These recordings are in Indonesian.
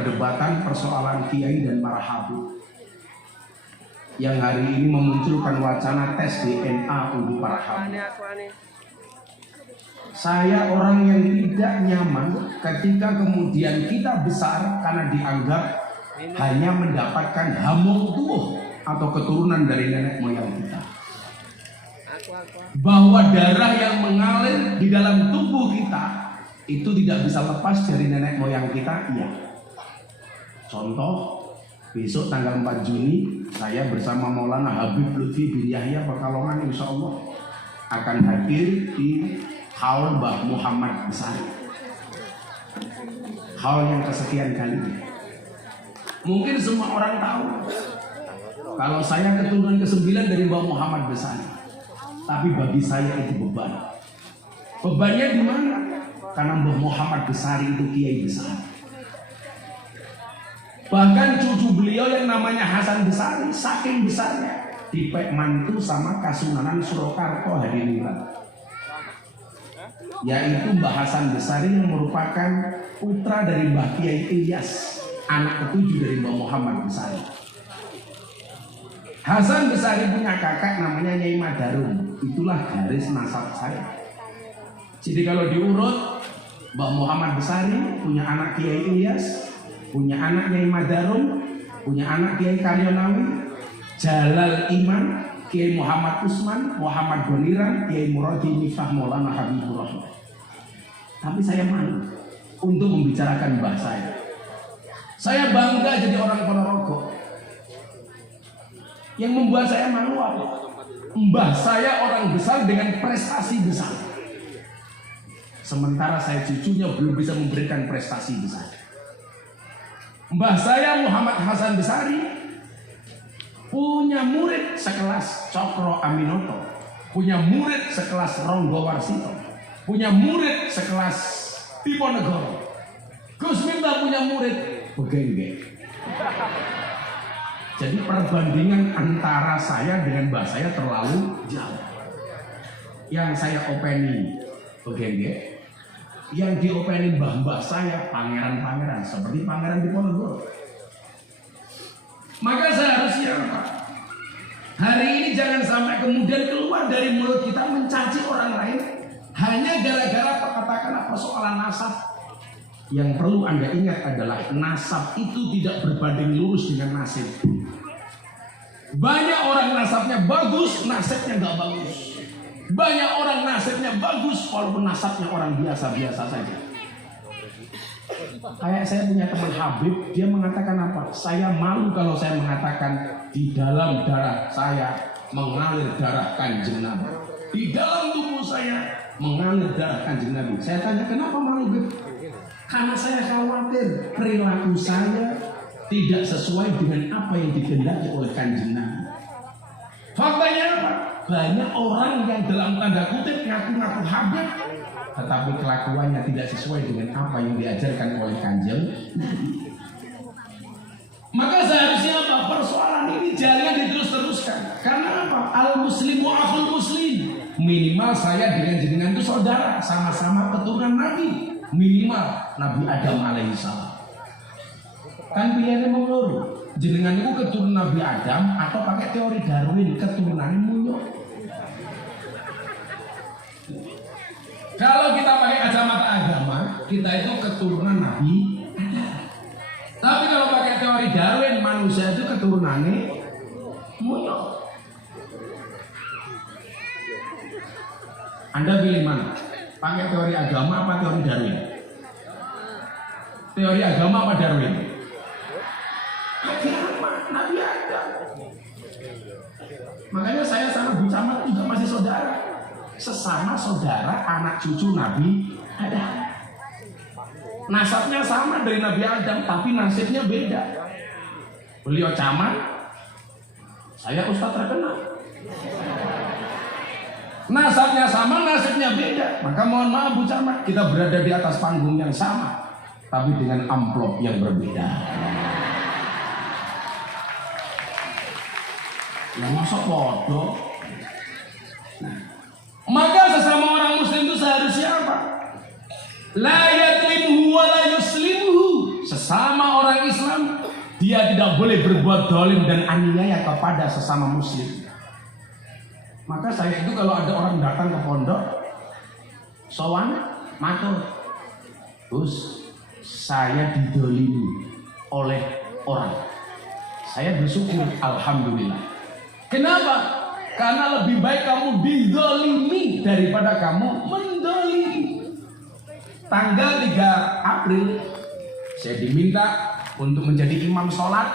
perdebatan persoalan kiai dan para habib yang hari ini memunculkan wacana tes DNA untuk para habib. Saya orang yang tidak nyaman ketika kemudian kita besar karena dianggap hanya mendapatkan hamutuh atau keturunan dari nenek moyang kita. Bahwa darah yang mengalir di dalam tubuh kita itu tidak bisa lepas dari nenek moyang kita, iya. Contoh, besok tanggal 4 Juni saya bersama Maulana Habib Lutfi bin Yahya Pekalongan insya Allah akan hadir di haul Mbah Muhammad Besari. Haul yang kesekian kalinya. Mungkin semua orang tahu kalau saya keturunan ke-9 dari Mbah Muhammad Besari. Tapi bagi saya itu beban. Bebannya di mana? Karena Mbah Muhammad Besari itu kiai besar. Bahkan cucu beliau yang namanya Hasan Besari saking besarnya dipek mantu sama Kasunanan Surakarta Hadiningrat, yaitu Mbah Hasan Besari yang merupakan putra dari Mbah Kiai Ilyas, anak ketujuh dari Mbah Muhammad Besari. Hasan Besari punya kakak namanya Nyai Madarum. Itulah garis nasab saya. Jadi kalau diurut, Mbah Muhammad Besari punya anak Kiai Ilyas, punya anak Nyai Madarum, punya anak Kiai Karyonawi, Jalal Iman, Kiai Muhammad Usman, Muhammad Boniran, Kiai Muradi Miftah Maulana Habibur Rahman. Tapi saya malu untuk membicarakan mbah saya. Saya bangga jadi orang Ponorogo. Yang membuat saya malu apa? Mbah saya orang besar dengan prestasi besar. Sementara saya cucunya belum bisa memberikan prestasi besar. Mbah saya Muhammad Hasan Besari punya murid sekelas Cokro Aminoto, punya murid sekelas Ronggo Warsito, punya murid sekelas Diponegoro. Gus Miftah punya murid Begengge. Jadi perbandingan antara saya dengan mbah saya terlalu jauh. Yang saya openi Begengge, yang diopeni mbah-mbah saya pangeran-pangeran seperti Pangeran Diponegoro. Maka seharusnya apa? Hari ini jangan sampai kemudian keluar dari mulut kita mencaci orang lain hanya gara-gara katakanlah persoalan nasab. Yang perlu Anda ingat adalah nasab itu tidak berbanding lurus dengan nasib. Banyak orang nasabnya bagus, nasibnya nggak bagus. Banyak orang nasibnya bagus, walaupun nasabnya orang biasa-biasa saja. Kayak saya punya teman Habib, dia mengatakan apa? Saya malu kalau saya mengatakan di dalam darah saya mengalir darah Kanjeng Nabi. Di dalam tubuh saya mengalir darah Kanjeng Nabi. Saya tanya, kenapa malu, Beb? Karena saya khawatir perilaku saya tidak sesuai dengan apa yang dikehendaki oleh Kanjeng Nabi. Faktanya apa? Banyak orang yang dalam tanda kutip ngaku-ngaku Habib, tetapi kelakuannya tidak sesuai dengan apa yang diajarkan oleh Kanjeng Nabi. Maka seharusnya apa? Persoalan ini jangan diterus-teruskan. Karena apa? Al-muslimu akhul muslim. Minimal saya dengan jenengan itu saudara, sama-sama keturunan Nabi. Minimal Nabi Adam alaihissalam. Kan pilihannya mau loro. Jenengan itu keturunan Nabi Adam atau pakai teori Darwin keturunannya muyok. Kalau kita pakai kacamata agama, kita itu keturunan Nabi Adam. Tapi kalau pakai teori Darwin, manusia itu keturunannya muyok. Anda pilih mana? Pakai teori agama apa teori Darwin? Teori agama apa Darwin? Agama, Nabi Adam. Makanya saya sama Bu Camat juga masih saudara. Sesama saudara anak cucu Nabi Adam. Nasabnya sama dari Nabi Adam, tapi nasibnya beda. Beliau camat, saya ustadz terkenal. Nasabnya sama, nasibnya beda. Maka mohon maaf Bu Camat, kita berada di atas panggung yang sama, tapi dengan amplop yang berbeda. Yang masuk bodoh. Nah, maka sesama orang muslim itu seharusnya apa? La yatlimuhu wa la yuslimuhu. sesama orang Islam, dia tidak boleh berbuat zalim dan aniaya kepada sesama muslim. Maka saya itu kalau ada orang datang ke pondok, sowan, matur, Gus, saya didolimi oleh orang. Saya bersyukur, alhamdulillah. Kenapa? Karena lebih baik kamu didolimi daripada kamu mendolimi. Tanggal 3 April saya diminta untuk menjadi imam sholat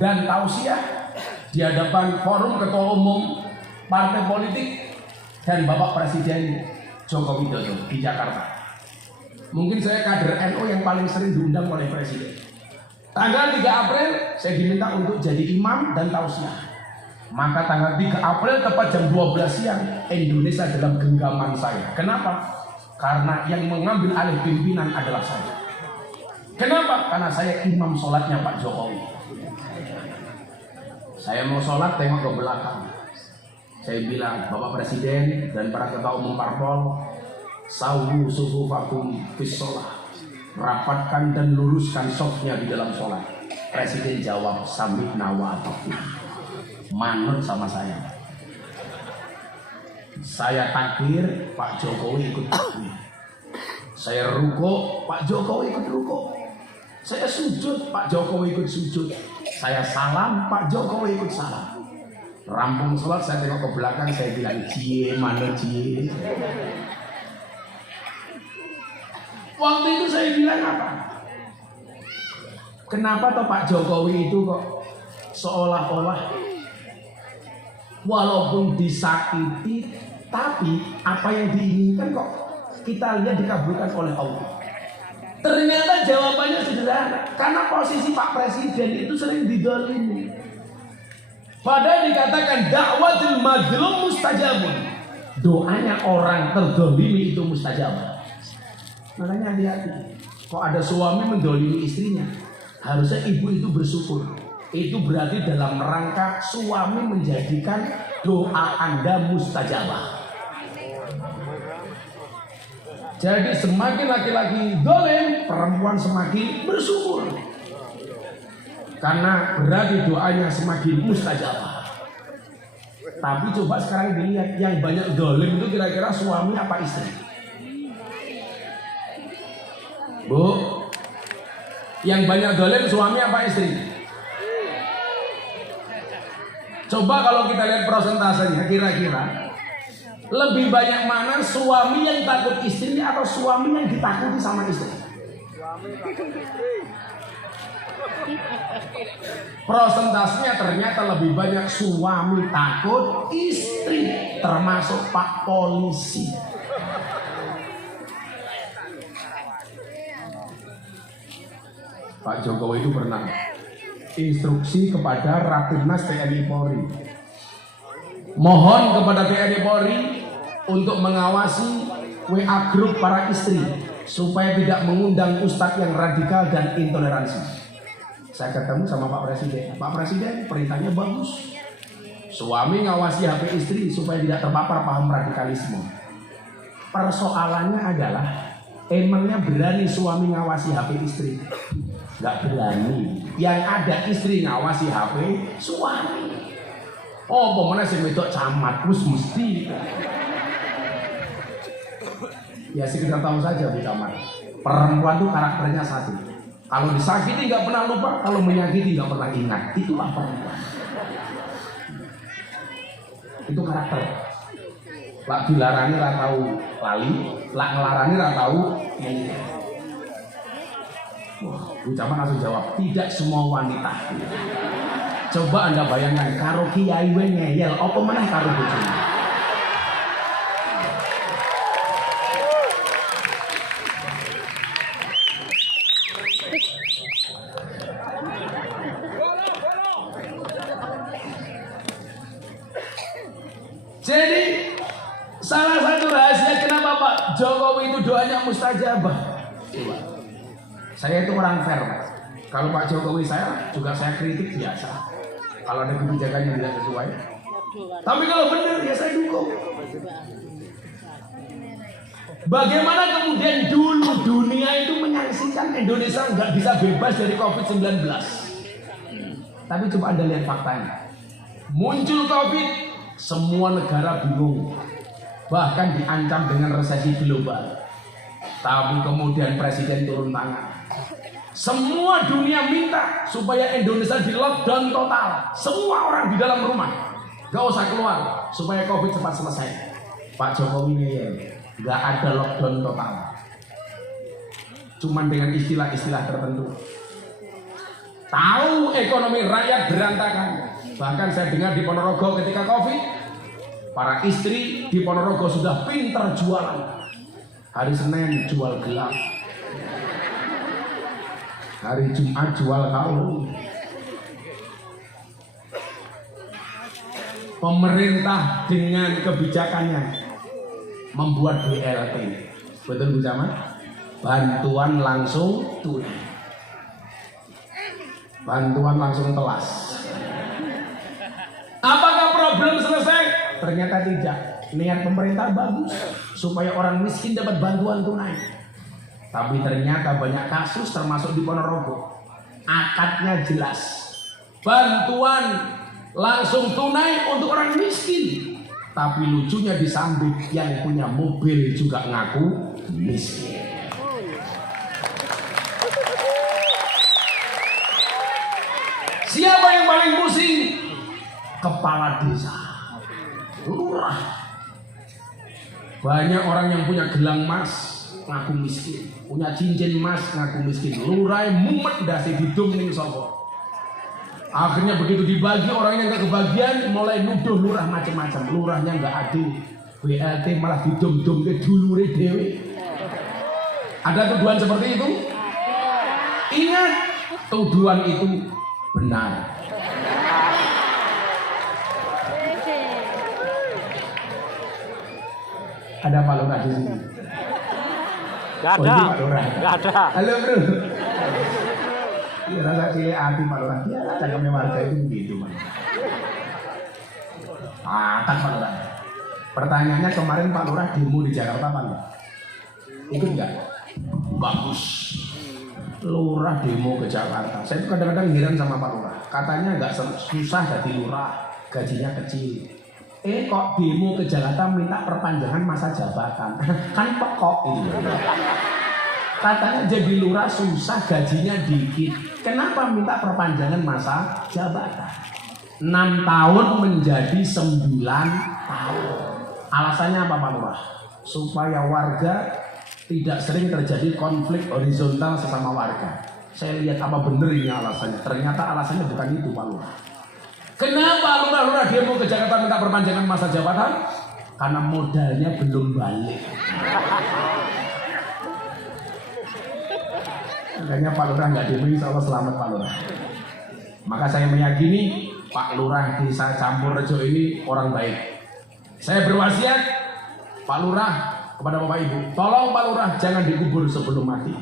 dan tausiah di hadapan forum ketua umum partai politik dan Bapak Presiden Joko Widodo di Jakarta. Mungkin saya kader NU yang paling sering diundang oleh Presiden. Tanggal 3 April saya diminta untuk jadi imam dan tausiah. Maka tanggal 3 April tepat jam 12 siang Indonesia dalam genggaman saya. Kenapa? Karena yang mengambil alih pimpinan adalah saya. Kenapa? Karena saya imam sholatnya Pak Jokowi. Saya mau sholat tengok ke belakang. Saya bilang, Bapak Presiden dan para ketua umum parpol, sawu sufufakum fis sholat. Rapatkan dan luruskan sofnya di dalam sholat. Presiden jawab, sami'na wa ata'na. Manut sama saya. Saya takbir, Pak Jokowi ikut takbir. Saya ruko, Pak Jokowi ikut ruko. Saya sujud, Pak Jokowi ikut sujud. Saya salam, Pak Jokowi ikut salam. Rampung sholat, saya tengok ke belakang, saya bilang, cie, mana cie. Waktu itu saya bilang apa? Kenapa toh Pak Jokowi itu kok seolah-olah walaupun disakiti, tapi apa yang diinginkan kok kita lihat dikabulkan oleh Allah. Ternyata jawabannya sederhana, karena posisi Pak Presiden itu sering didolimi. Padahal dikatakan dakwatul mazlum mustajabun. Doanya orang terdolimi itu mustajab. Makanya hati-hati. Kok ada suami mendolimi istrinya, harusnya ibu itu bersyukur. Itu berarti dalam rangka suami menjadikan doa Anda mustajabah. Jadi semakin laki-laki dolim, perempuan semakin bersyukur. Karena berarti doanya semakin mustajabah. Tapi coba sekarang dilihat, yang banyak dolim itu kira-kira suami apa istri? Bu, yang banyak dolim suami apa istri? Coba kalau kita lihat prosentasenya, kira-kira lebih banyak mana suami yang takut istrinya atau suami yang ditakuti sama istri? Prosentasenya ternyata lebih banyak suami takut istri, termasuk Pak Polisi. Pak Jokowi itu pernah instruksi kepada Rapimnas TNI Polri, mohon kepada TNI Polri untuk mengawasi WA grup para istri supaya tidak mengundang ustadz yang radikal dan intoleransi. Saya ketemu sama Pak Presiden. Pak Presiden, perintahnya bagus. Suami ngawasi HP istri supaya tidak terpapar paham radikalisme. Persoalannya adalah, emangnya berani suami ngawasi HP istri? Gak berani. Yang ada istri ngawasi HP suami. Oh, pemenang sing wedok camat, mesti. Ya sekedar tahu saja Bu Camat. Perempuan itu karakternya satu. Kalau disakiti nggak pernah lupa, kalau menyakiti nggak pernah ingat. Itulah perempuan. Itu karakter. Lak dilarani ra tahu lali, lak ngelarani ra tahu ngene. Wah, Bu Camat langsung jawab, tidak semua wanita. Coba Anda bayangkan, karo kiai we ngeyel, apa meneh karo bojone. Jadi salah satu rahasia kenapa Pak Jokowi itu doanya mustajabah. Saya itu orang fair, Mas. Kalau Pak Jokowi saya juga saya kritik biasa. Kalau ada kebijakan yang tidak sesuai. Tapi kalau benar ya saya dukung. Bagaimana kemudian dulu dunia itu menyaksikan Indonesia nggak bisa bebas dari COVID-19. Tapi coba Anda lihat faktanya. Muncul COVID, semua negara bingung. Bahkan diancam dengan resesi global. Tapi kemudian presiden turun tangan. Semua dunia minta supaya Indonesia di lockdown total. Semua orang di dalam rumah. Gak usah keluar supaya COVID cepat selesai. Pak Jokowi ini ya, gak ada lockdown total. Cuman dengan istilah-istilah tertentu. Tahu ekonomi rakyat berantakan. Bahkan saya dengar di Ponorogo ketika COVID, para istri di Ponorogo sudah pintar jualan. Hari Senin jual gelap, hari Jumat jual kalung. Pemerintah dengan kebijakannya membuat BLT, betul Bu Camat? Bantuan langsung tunai, bantuan langsung telas. Apakah problem selesai? Ternyata tidak. Niat pemerintah bagus supaya orang miskin dapat bantuan tunai. Tapi ternyata banyak kasus termasuk di Ponorogo. Akadnya jelas. Bantuan langsung tunai untuk orang miskin. Tapi lucunya disambit yang punya mobil juga ngaku miskin. Siapa yang paling pusing? Kepala desa, lurah. Banyak orang yang punya gelang emas ngaku miskin, punya cincin emas ngaku miskin. Lurah mumet dasi didum ning sapa. Akhirnya begitu dibagi, orang yang gak kebagian mulai nuduh lurah macam-macam. Lurahnya gak adil, BLT malah didum-dum ke dulure dhewe. Ada tuduhan seperti itu? Ingat, tuduhan itu benar. Ada Pak Lurah di sini? Gak ada. Gak ada. Halo bro. Ya rasa cilik hati Pak Lurah. Ya cangkemnya warga itu begitu Pak. Patah Pak Lurah. Pertanyaannya kemarin Pak Lurah demo di Jakarta Pak Lurah. Ikut nggak? Bagus. Lurah demo ke Jakarta. Saya tuh kadang-kadang heran sama Pak Lurah. Katanya nggak susah jadi lurah, gajinya kecil. Kok demo ke Jakarta minta perpanjangan masa jabatan? Kan pekok ini. Katanya jadi lurah susah, gajinya dikit. Kenapa minta perpanjangan masa jabatan? 6 tahun menjadi 9 tahun. Alasannya apa Pak Lurah? Supaya warga tidak sering terjadi konflik horizontal sesama warga. Saya lihat apa benar ini alasannya. Ternyata alasannya bukan itu Pak Lurah. Kenapa lurah-lurah demo ke Jakarta minta perpanjangan masa jabatan? Karena modalnya belum balik. Makanya Pak Lurah nggak demo, insya Allah selamat Pak Lurah. Maka saya meyakini Pak Lurah Desa Campurrejo ini orang baik. Saya berwasiat Pak Lurah kepada Bapak Ibu, tolong Pak Lurah jangan dikubur sebelum mati.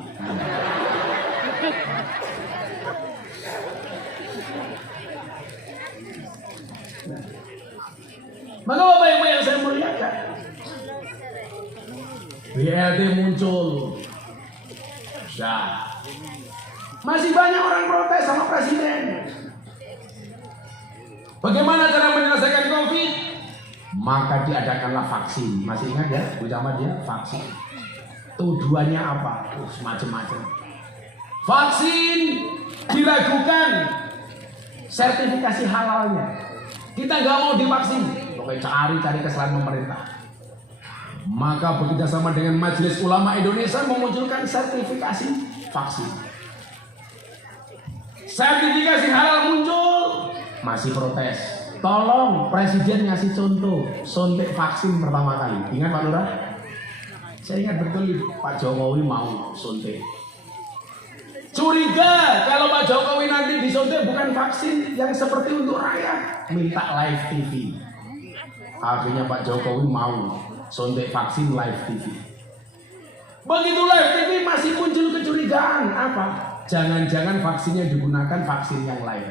Maka Bapak Ibu yang saya muliakan, BLT muncul, ya. Masih banyak orang protes sama presiden. Bagaimana cara menyelesaikan COVID? Maka diadakanlah vaksin. Masih ingat ya, Bu Camat ya, vaksin. Tujuannya apa? Macam-macam. Vaksin diragukan sertifikasi halalnya. Kita nggak mau divaksin. Pokoknya cari kesalahan pemerintah. Maka bekerjasama dengan Majelis Ulama Indonesia memunculkan sertifikasi vaksin. Sertifikasi halal muncul, masih protes. Tolong presiden ngasih contoh suntik vaksin pertama kali. Ingat Pak Lurah? Saya ingat betul Pak Jokowi mau suntik. Curiga kalau Pak Jokowi nanti disuntik bukan vaksin yang seperti untuk rakyat, minta live TV. Akhirnya Pak Jokowi mau suntik vaksin live TV. Begitu live TV masih muncul kecurigaan. Apa? Jangan-jangan vaksinnya digunakan vaksin yang lain.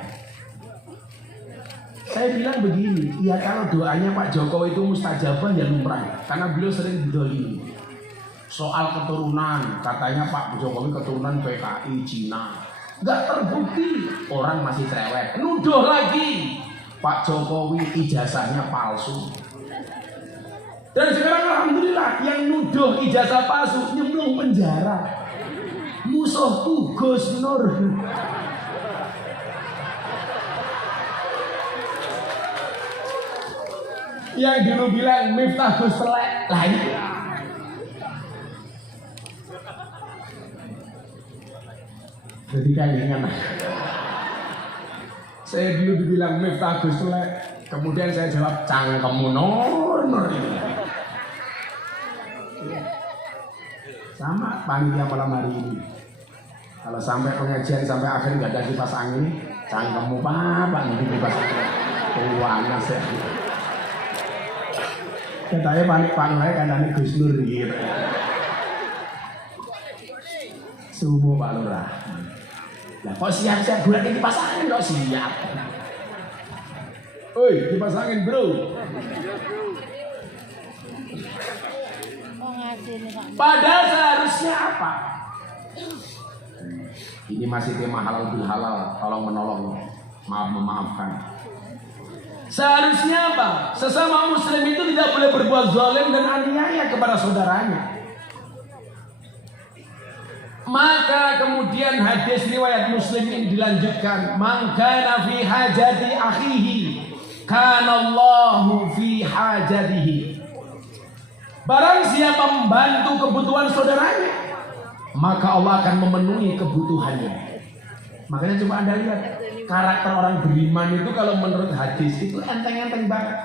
Saya bilang begini, ya kalau doanya Pak Jokowi itu mustajabah ya lumrah, karena beliau sering didolimi. soal keturunan, katanya Pak Jokowi keturunan PKI Cina. Nggak terbukti, orang masih cerewet. Nuduh lagi, Pak Jokowi ijazahnya palsu. Dan sekarang alhamdulillah yang nuduh ijazah palsu nyemplung penjara. Musuhku Gus Nur. Yang dulu bilang Miftah Gus Telek, lah iya. Jadi kangengan. Saya dulu dibilang Miftah Gus Telek, kemudian saya jawab cangkemmu Nur. Sama panitia malam hari ini. Kalau sampai pengajian sampai akhir nggak ada kipas angin, cangkemmu Pak nanti kipas angin. Panas ya. Katanya panik-panik kan ada Gus Nur gitu. Subuh Pak Lurah. Lah kok siap-siap bulan ini kipas angin kok siap. Oi, kipas angin bro. Padahal seharusnya apa? Ini masih tema halal bil halal, tolong menolong, memaafkan. Seharusnya apa? Sesama muslim itu tidak boleh berbuat zalim dan aniaya kepada saudaranya. Maka kemudian hadis riwayat Muslim ini dilanjutkan, man kana fi hajati akhihi kana Allahu fi hajatihi. Barang siapa membantu kebutuhan saudaranya, maka Allah akan memenuhi kebutuhannya. Makanya coba Anda lihat karakter orang beriman itu kalau menurut hadis itu enteng-enteng banget.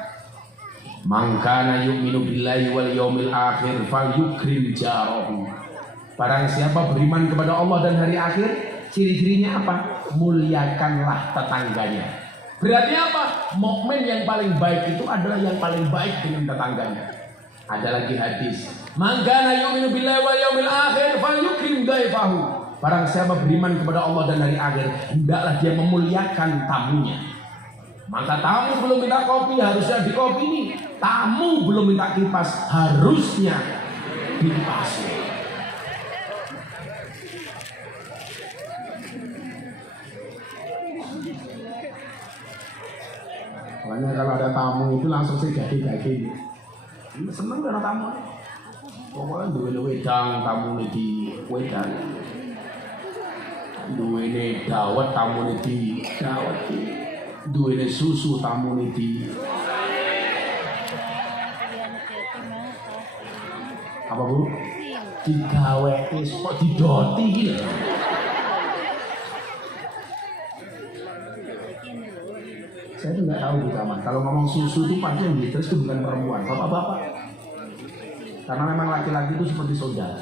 Man kana yu'minu billahi wal yaumil akhir falyukrim jarahu. Barang siapa beriman kepada Allah dan hari akhir, ciri-cirinya apa? Muliakanlah tetangganya. Berarti apa? Mukmin yang paling baik itu adalah yang paling baik dengan tetangganya. Ada lagi hadis, man kana yu'minu billahi wal yaumil akhir falyukrim daifahu. Barang siapa beriman kepada Allah dan hari akhir, hendaklah dia memuliakan tamunya. Maka tamu belum minta kopi, harusnya dikopi nih. Tamu belum minta kipas, harusnya dikipasi. Makanya kalau ada tamu itu langsung sih gade-gade. Seneng karena tamu. Pokoknya duwe wedang tamu di wedang. Duwe dawet tamu di dawet. Duwe susu tamu di. Apa Bu? Digawe kok didoti gitu. Saya tuh nggak tahu di kamar. Kalau ngomong susu itu pasti yang terus itu bukan perempuan, bapak-bapak. Karena memang laki-laki itu seperti saudara.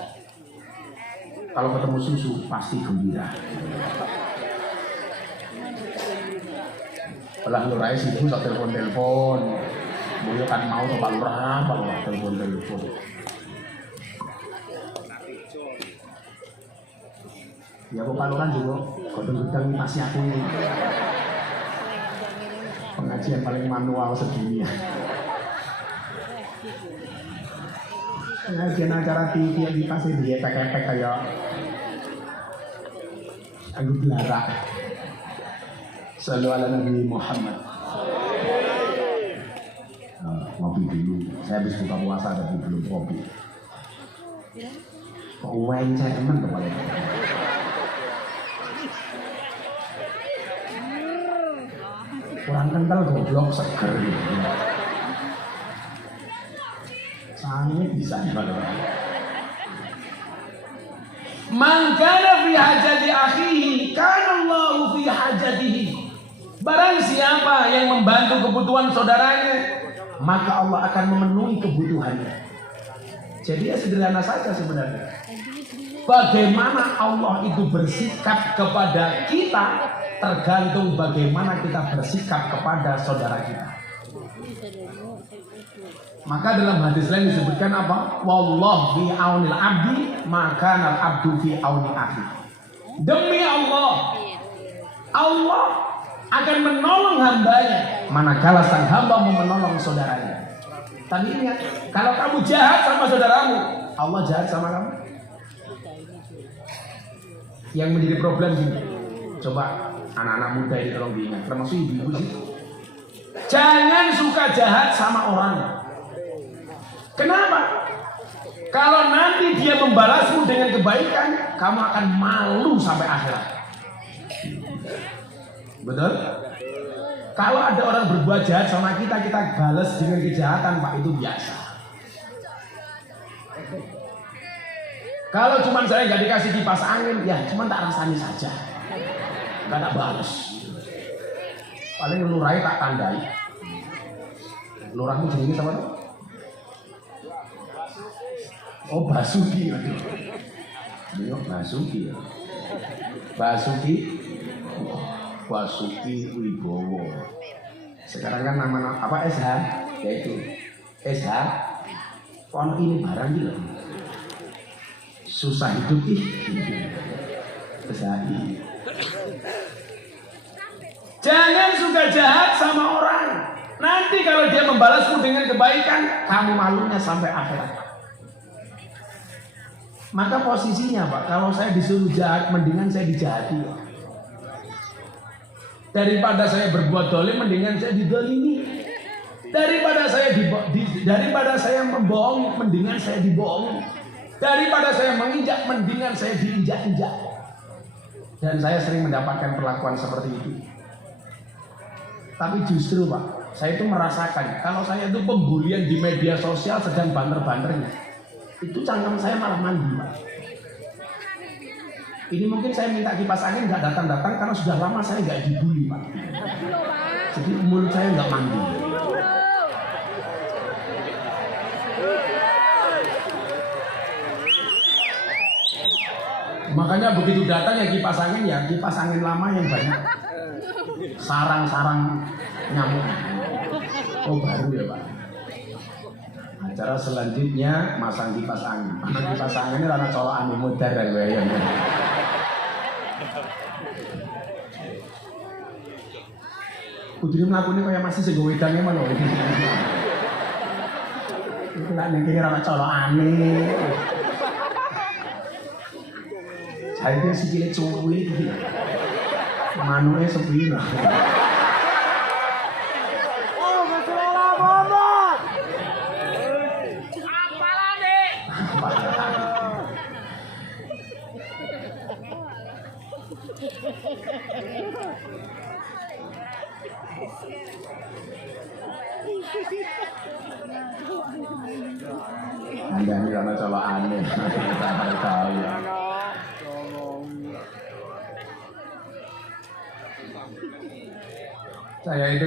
Kalau ketemu susu pasti gembira. Belah lurai sibuk tak telepon. Beliau kan mau ke Pak Lurah, Pak Lurah telepon. Ya Pak Lurah juga, kodong-kodong masih aku ini. Pengajian paling manual sedunia. Pengajian acara TV yang dikasih dia pek-pek kayak aku belarak. Selalu ala Nabi Muhammad. Ngopi dulu. Saya habis buka puasa tapi belum kopi. Kok uang saya teman kepala. Kurang kental goblok seger gitu. Sangat bisa gimana? Man kana fi hajati akhihi kana Allahu fi hajatihi. Barang siapa yang membantu kebutuhan saudaranya, maka Allah akan memenuhi kebutuhannya. Jadi ya sederhana saja sebenarnya. Bagaimana Allah itu bersikap kepada kita tergantung bagaimana kita bersikap kepada saudara kita. Maka dalam hadis lain disebutkan apa? Wallahu fi aunil abdi maka al abdu fi auni akhi. Demi Allah, Allah akan menolong hambanya manakala sang hamba mau menolong saudaranya. Tapi ingat, kalau kamu jahat sama saudaramu, Allah jahat sama kamu? Yang menjadi problem gini, coba anak-anak muda ini tolong diingat, termasuk ibu-ibu sih. Jangan suka jahat sama orang. Kenapa? Kalau nanti dia membalasmu dengan kebaikan, kamu akan malu sampai akhirat. Betul? Kalau ada orang berbuat jahat sama kita, kita balas dengan kejahatan, Pak, itu biasa. Kalau cuma saya nggak dikasih kipas angin, ya cuma tak rasani saja, nggak tak balas. Paling lurai tak tandai. Lurahmu jenenge sama tuh? Oh, Basuki. Ini Basuki ya. Basuki Wibowo. Sekarang kan nama apa SH? Yaitu SH. Kon ini barang gitu. Susah hidup ih. SHI. Jangan suka jahat sama orang. Nanti kalau dia membalasmu dengan kebaikan, kamu malunya sampai akhirat. Maka posisinya, Pak, kalau saya disuruh jahat, mendingan saya dijahati. Daripada saya berbuat dolim, mendingan saya didolimi. Daripada saya membohong, mendingan saya dibohongi. Daripada saya menginjak, mendingan saya diinjak-injak. Dan saya sering mendapatkan perlakuan seperti itu. Tapi justru, Pak, saya itu merasakan kalau saya itu pembulian di media sosial sedang banter-banternya, itu cangkem saya malah mandi, Pak. Ini mungkin saya minta kipas angin nggak datang-datang karena sudah lama saya nggak dibully, Pak. Jadi mulut saya nggak mandi. Makanya begitu datang ya kipas angin lama yang banyak sarang-sarang nyamuk. Oh, baru ya, Pak. Acara selanjutnya masang kipas angin. Karena kipas angin ini karena colokan mudar dan goyang. Putri melakukannya kayak masih segowe wedangnya mana? Itu lah nih karena colokan ini. Saya itu sikile cuwi iki. Manuke sepi lah. Anda ini karena colok aneh, tahu ya. Saya itu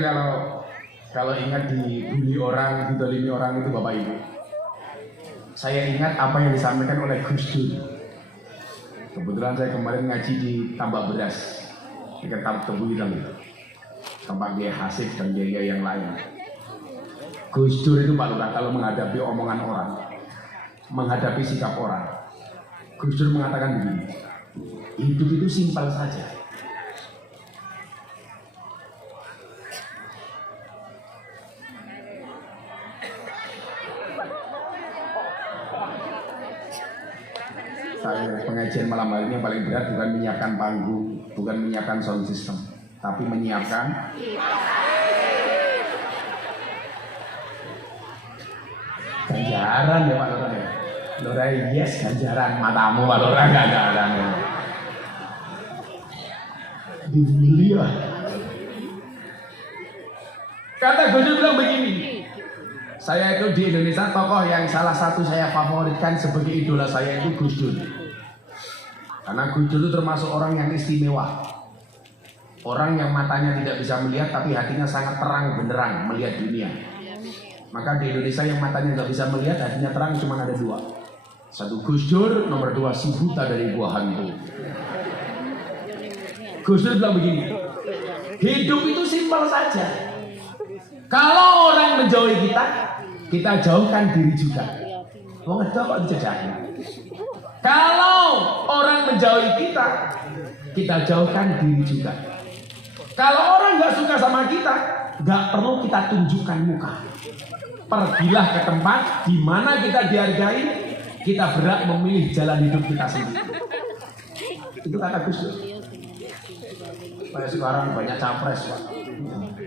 kalau ingat dibully orang, didolimi orang itu Bapak Ibu, saya ingat apa yang disampaikan oleh Gus Dur. Kebetulan saya kemarin ngaji di Tambak Beras, di Kertap Tebu Hitam, tempat dia Hasif dan dia yang lain. Gus Dur itu Pak Lurah kalau menghadapi omongan orang, menghadapi sikap orang, Gus Dur mengatakan begini, hidup itu simpel saja. Pengajian malam hari ini yang paling berat bukan menyiapkan panggung, bukan menyiapkan sound system, tapi menyiapkan ganjaran ya Pak Lurah ya. Lurah yes ganjaran, matamu Pak Lurah ganjaran. Dibully ya. Kata Gus Dur bilang begini, saya itu di Indonesia tokoh yang salah satu saya favoritkan sebagai idola saya itu Gus Dur. Karena Gus Dur itu termasuk orang yang istimewa. Orang yang matanya tidak bisa melihat tapi hatinya sangat terang benderang melihat dunia. Maka di Indonesia yang matanya nggak bisa melihat, hatinya terang cuma ada dua. Satu Gus Dur, nomor dua si buta dari buah hantu. Gus Dur bilang begini, hidup itu simpel saja. Kalau orang menjauhi kita jauhkan diri juga. Mau ngedok kok dijajahin. Kalau orang menjauhi kita jauhkan diri juga. Kalau orang nggak suka sama kita, nggak perlu kita tunjukkan muka. Pergilah ke tempat di mana kita dihargai, kita berhak memilih jalan hidup kita sendiri. Itu kata Gus Dur. Kayak sekarang banyak capres, Pak.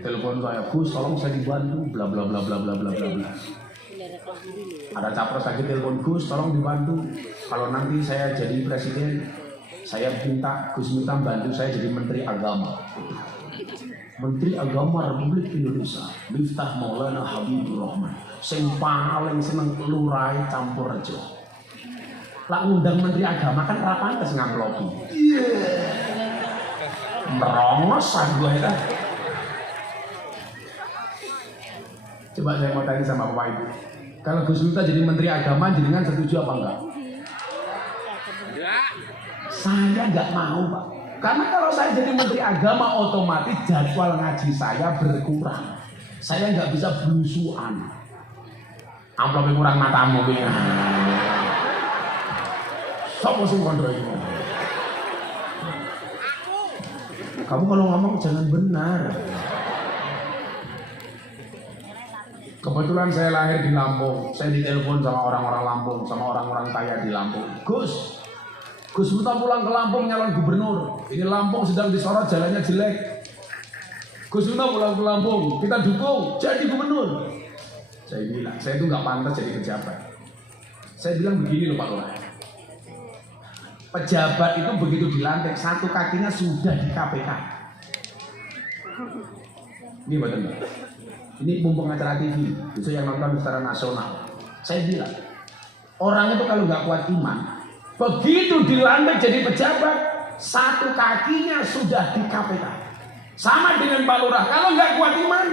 Telepon saya, Gus, tolong saya dibantu, bla bla bla bla bla bla bla bla. Ada capres lagi telepon, Gus, tolong dibantu. Kalau nanti saya jadi presiden, saya minta Gus minta bantu saya jadi Menteri Agama. Menteri Agama Republik Indonesia, Miftah Maulana Habibur Rahman. Sing paling seneng lurai campur rejo. Lah ngundang Menteri Agama kan ra pantes ngamplopi. Merongosan gue itu. Coba saya mau tanya sama Bapak Ibu. Kalau Gus Miftah jadi Menteri Agama, jenengan setuju apa enggak? Saya enggak mau, Pak. Karena kalau saya jadi Menteri Agama, otomatis jadwal ngaji saya berkurang. Saya enggak bisa belusuan. Amplopnya kurang matamu, ya. Sopo sing kondro itu? Kamu kalau ngomong jangan benar. Kebetulan saya lahir di Lampung. Saya ditelepon sama orang-orang Lampung, sama orang-orang kaya di Lampung. Gus Miftah pulang ke Lampung nyalon gubernur. Ini Lampung sedang disorot jalannya jelek. Gus Miftah pulang ke Lampung, kita dukung jadi gubernur. Saya bilang, saya itu nggak pantas jadi pejabat. Saya bilang begini loh Pak Lurah. Pejabat itu begitu dilantik, satu kakinya sudah di KPK. Ini betul. Ini mumpung acara TV, itu yang nonton secara nasional. Saya bilang, orang itu kalau nggak kuat iman, begitu dilantik jadi pejabat, satu kakinya sudah di KPK. Sama dengan Pak Lurah, kalau nggak kuat iman,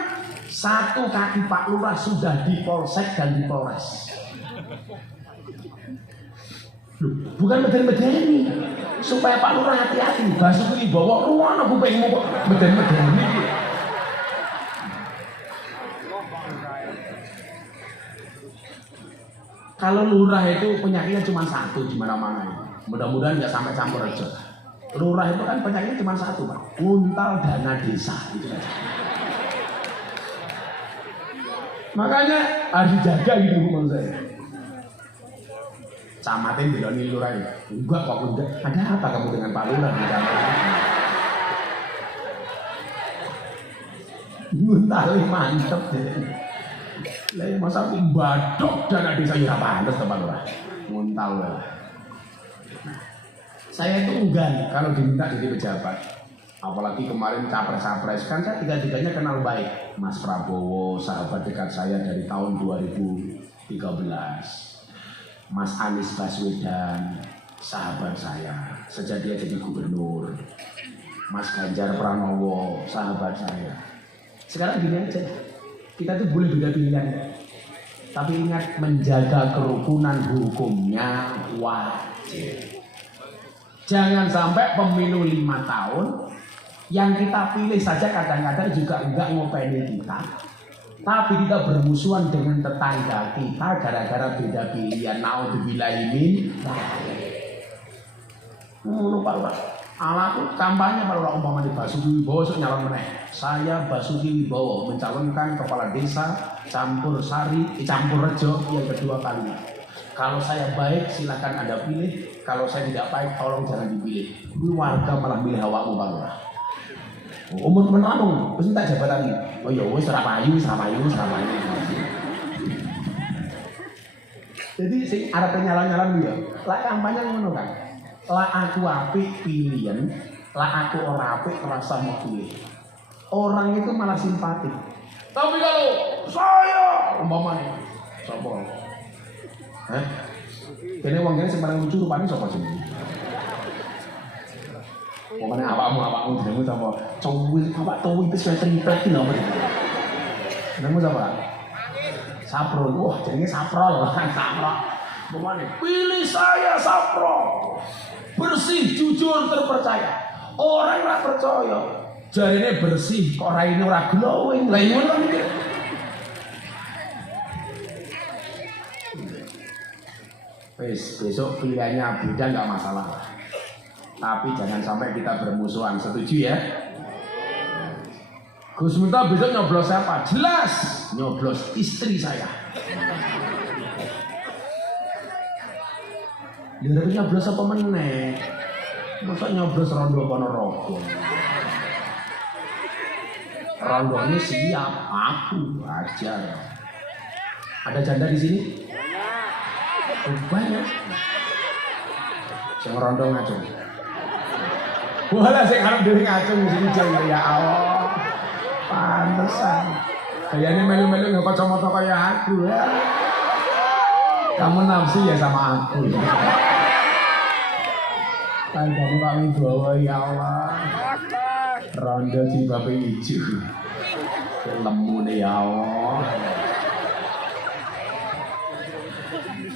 satu kaki Pak Lurah sudah di Polsek dan di Polres. Loh, bukan medeni supaya Pak Lurah hati-hati. Basuki bawa ruang aku pengen mau medeni. Kalau lurah itu penyakitnya cuma satu di mana-mana. Mudah-mudahan nggak sampai campur aja. Lurah itu kan penyakitnya cuma satu, Pak. Nguntal dana desa itu aja. Makanya harus dijaga gitu menurut saya. Camatin bilangin lurah ya. Enggak kok enggak. Ada apa kamu dengan Pak Lurah? Nguntalnya mantep deh. Lah masa aku mbadok dana desa ya pantes Pak Lurah. Nguntal lah. Saya itu enggan kalau diminta jadi pejabat. Apalagi kemarin capres-capres kan saya tiga-tiganya kenal baik. Mas Prabowo, sahabat dekat saya dari tahun 2013. Mas Anies Baswedan, sahabat saya, sejak dia jadi gubernur. Mas Ganjar Pranowo, sahabat saya. Sekarang gini aja, kita tuh boleh beda pilihan, tapi ingat menjaga kerukunan hukumnya wajib. Jangan sampai pemilu 5 tahun, yang kita pilih saja kadang-kadang juga enggak ngopeni kita. Tapi kita bermusuhan dengan tetangga kita gara-gara beda pilihan. Naudzubillahi min ngono Pak Lurah. Alaku kampanye Pak Lurah umpama di Basuki Wibowo sok nyalon meneh. Saya Basuki Wibowo mencalonkan kepala desa campur rejo yang kedua kalinya. Kalau saya baik silakan Anda pilih, kalau saya tidak baik tolong jangan dipilih. Ini warga malah milih awakmu Pak Lurah. Umur menamung, wis entek jabatan iki. Oh ya wis ora payu. Jadi sing arep nyalon-nyalon ya, lak kampanye ngono kan. Lak aku apik pilihan, lak aku ora apik rasa mau pilih. Orang itu malah simpatik. Tapi kalau saya umpamanya sapa? Kene wong kene sing paling lucu rupane sapa sih? Pokoknya awakmu jenengmu sama cowok awak tahu itu sudah triplek iki lho. Jenengmu sapa? Saprol. Wah, jenenge Saprol. Saprol. Pokoknya pilih saya Saprol. Bersih, jujur, terpercaya. Orang ora percaya. Jarine bersih kok raine ora glowing. Lah ngono mikir. Besok pilihannya beda enggak masalah. Tapi jangan sampai kita bermusuhan, setuju ya? Gus Miftah besok nyoblos siapa? Jelas, nyoblos istri saya. Lha nyoblos apa meneh? Masa nyoblos rondo Ponorogo. Rondo ini siap, aku ajar. Ada janda di sini? Banyak. Sing rondo ngacung. Wala sing arep dhewe ngacung sing jeng ya Allah. Pantesan. Kayaknya melu-melu nggak kacamata kayak aku ya. Kamu nafsi ya sama aku. Tandanya Pak Wibowo ya Allah. Rondo di bapak hijau. Lemu nih ya Allah.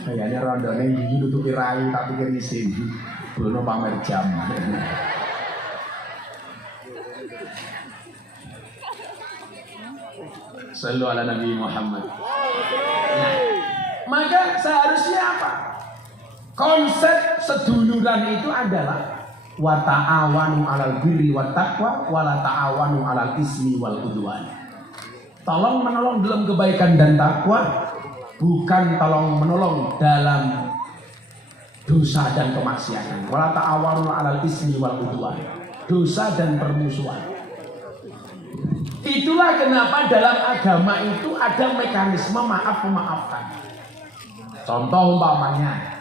Kayaknya rondone hijau nutupi rai tak pikir isin. Bono pamer jam. Sallu ala Nabi Muhammad. Nah, maka seharusnya apa? Konsep seduluran itu adalah wa ta'awanu 'alal birri wat taqwa wa la ta'awanu 'alal ismi wal udwan. Tolong menolong dalam kebaikan dan takwa, bukan tolong menolong dalam dosa dan kemaksiatan. Wa la ta'awanu 'alal ismi wal udwan. Dosa dan permusuhan. Itulah kenapa dalam agama itu ada mekanisme maaf memaafkan. Contoh umpamanya,